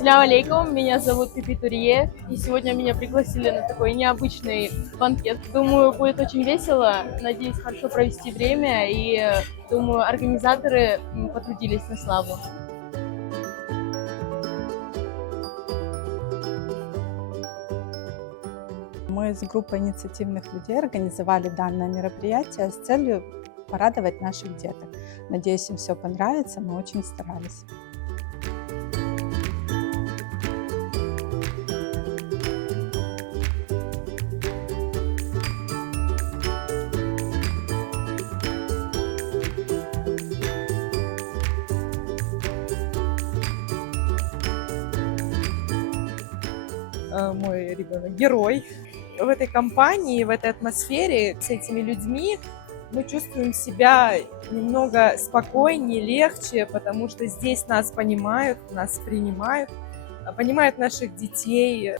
Ассаляму алейкум, меня зовут Пипи Турье, и сегодня меня пригласили на такой необычный банкет. Думаю, будет очень весело, надеюсь, хорошо провести время, и думаю, организаторы потрудились на славу. Мы с группой инициативных людей организовали данное мероприятие с целью порадовать наших деток. Надеюсь, им все понравится, мы очень старались. Мой ребенок герой. В этой компании, в этой атмосфере, с этими людьми мы чувствуем себя немного спокойнее, легче, потому что здесь нас понимают, нас принимают, понимают наших детей.